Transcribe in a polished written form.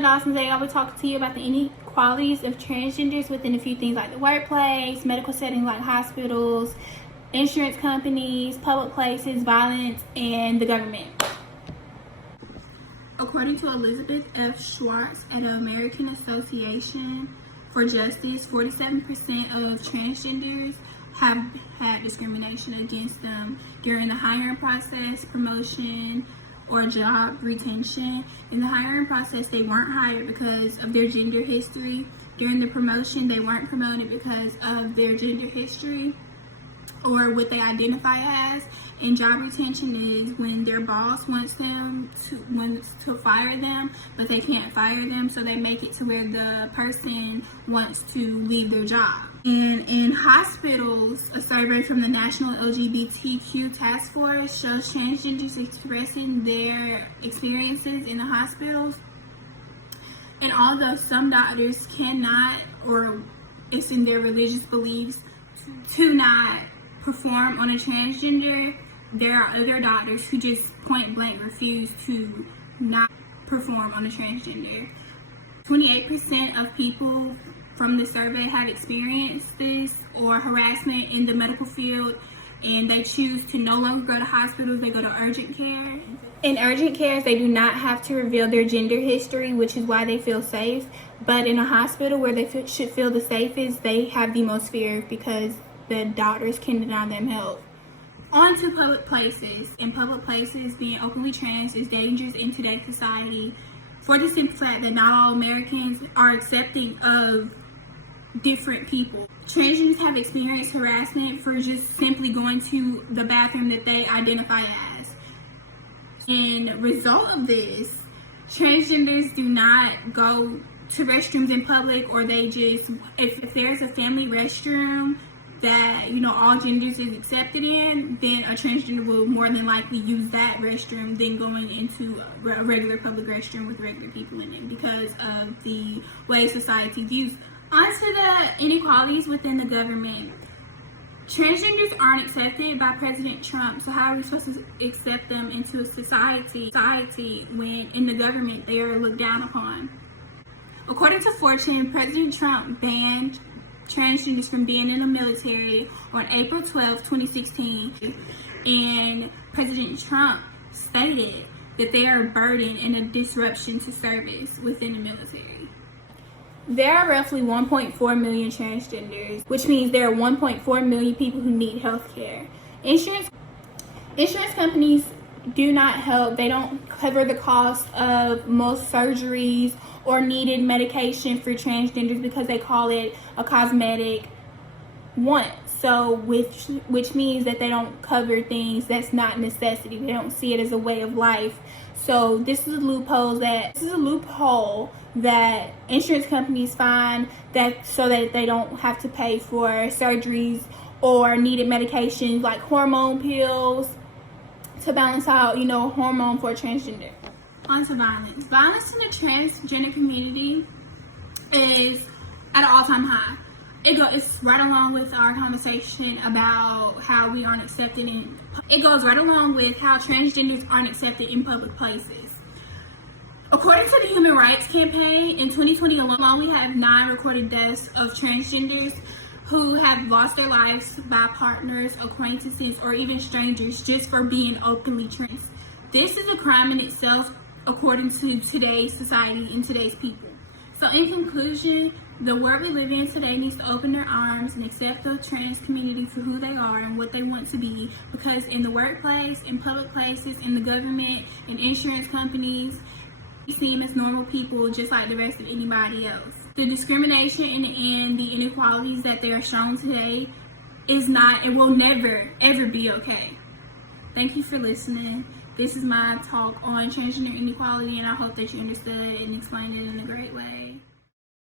Angela Dawson. Today I will talk to you about the inequalities of transgenders within a few things like the workplace, medical settings like hospitals, insurance companies, public places, violence, and the government. According to Elizabeth F. Schwartz at the American Association for Justice, 47% of transgenders have had discrimination against them during the hiring process, promotion, or job retention. In the hiring process, they weren't hired because of their gender history. During the promotion, they weren't promoted because of their gender history or what they identify as. And job retention is when their boss wants to fire them, but they can't fire them, so they make it to where the person wants to leave their job. And in hospitals, a survey from the National LGBTQ Task Force shows transgenders expressing their experiences in the hospitals. And although some doctors cannot, or it's in their religious beliefs, to not perform on a transgender, there are other doctors who just point blank refuse to not perform on a transgender. 28% of people from the survey have experienced this or harassment in the medical field, and they choose to no longer go to hospitals, they go to urgent care. In urgent cares, they do not have to reveal their gender history, which is why they feel safe. But in a hospital where they should feel the safest, they have the most fear because the doctors can deny them help. On to public places. In public places, being openly trans is dangerous in today's society for the simple fact that not all Americans are accepting of different people. Transgenders have experienced harassment for just simply going to the bathroom that they identify as. And result of this, transgenders do not go to restrooms in public, or they just, if there's a family restroom that, you know, all genders is accepted in, then a transgender will more than likely use that restroom than going into a regular public restroom with regular people in it because of the way society views. On to the inequalities within the government. Transgenders aren't accepted by President Trump, so how are we supposed to accept them into a society when in the government they are looked down upon? According to Fortune, President Trump banned transgenders from being in the military on April 12, 2016, and President Trump stated that they are a burden and a disruption to service within the military. There are roughly 1.4 million transgenders, which means there are 1.4 million people who need health care. Insurance companies do not help. They don't cover the cost of most surgeries or needed medication for transgenders because they call it a cosmetic want. So which means that they don't cover things that's not necessity. They don't see it as a way of life. So this is a loophole that insurance companies find that so that they don't have to pay for surgeries or needed medications like hormone pills to balance out, you know, hormone for a transgender. On to violence. Violence in the transgender community is at an all-time high. It's right along with our conversation about how we aren't accepted in. It goes right along with how transgenders aren't accepted in public places. According to the Human Rights Campaign, in 2020 alone, we have 9 recorded deaths of transgenders who have lost their lives by partners, acquaintances, or even strangers just for being openly trans. This is a crime in itself, according to today's society and today's people. So in conclusion, the world we live in today needs to open their arms and accept the trans community for who they are and what they want to be, because in the workplace, in public places, in the government, in insurance companies, we see them as normal people just like the rest of anybody else. The discrimination and the inequalities that they are shown today is not and will never, ever be okay. Thank you for listening. This is my talk on transgender inequality, and I hope that you understood and explained it in a great way.